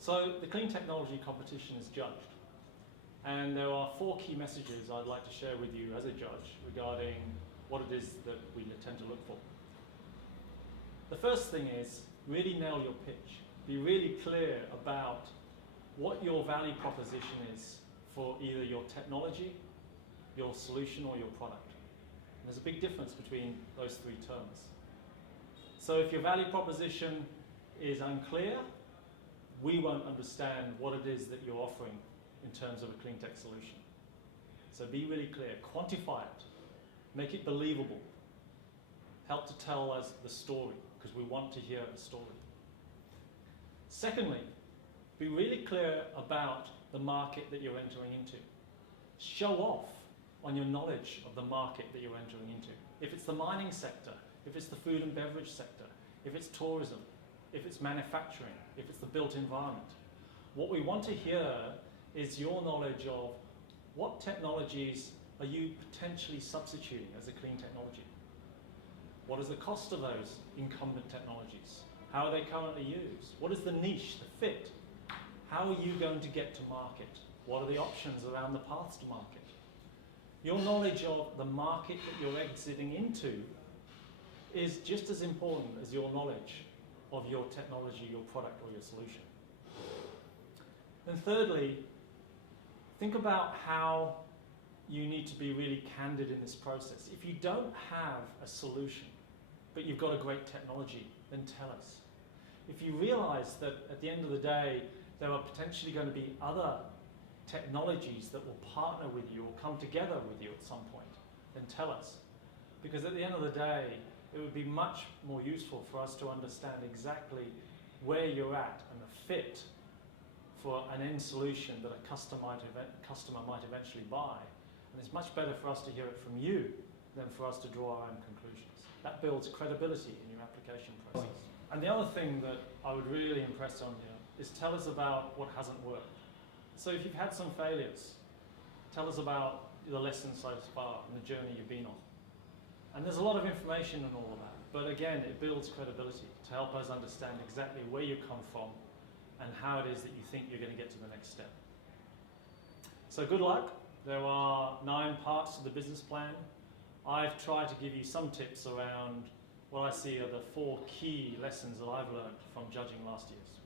So the clean technology competition is judged. And there are 4 key messages I'd like to share with you as a judge regarding what it is that we tend to look for. The first thing is really nail your pitch. Be really clear about what your value proposition is for either your technology, your solution, or your product. And there's a big difference between those 3 terms. So if your value proposition is unclear, we won't understand what it is that you're offering in terms of a clean tech solution. So be really clear, quantify it, make it believable, help to tell us the story, because we want to hear the story. Secondly, be really clear about the market that you're entering into. Show off on your knowledge of the market that you're entering into. If it's the mining sector, if it's the food and beverage sector, if it's tourism, if it's manufacturing, if it's the built environment. What we want to hear is your knowledge of what technologies are you potentially substituting as a clean technology? What is the cost of those incumbent technologies? How are they currently used? What is the niche, the fit? How are you going to get to market? What are the options around the paths to market? Your knowledge of the market that you're exiting into is just as important as your knowledge of your technology, your product, or your solution. And thirdly, think about how you need to be really candid in this process. If you don't have a solution, but you've got a great technology, then tell us. If you realize that at the end of the day, there are potentially going to be other technologies that will partner with you or come together with you at some point, then tell us. Because at the end of the day, it would be much more useful for us to understand exactly where you're at and the fit for an end solution that a customer might eventually buy. And it's much better for us to hear it from you than for us to draw our own conclusions. That builds credibility in your application process. And the other thing that I would really impress on you is tell us about what hasn't worked. So if you've had some failures, tell us about the lessons so far and the journey you've been on. And there's a lot of information and all of that, but again, it builds credibility to help us understand exactly where you come from and how it is that you think you're going to get to the next step. So good luck. There are 9 parts to the business plan. I've tried to give you some tips around what I see are the 4 key lessons that I've learned from judging last year's.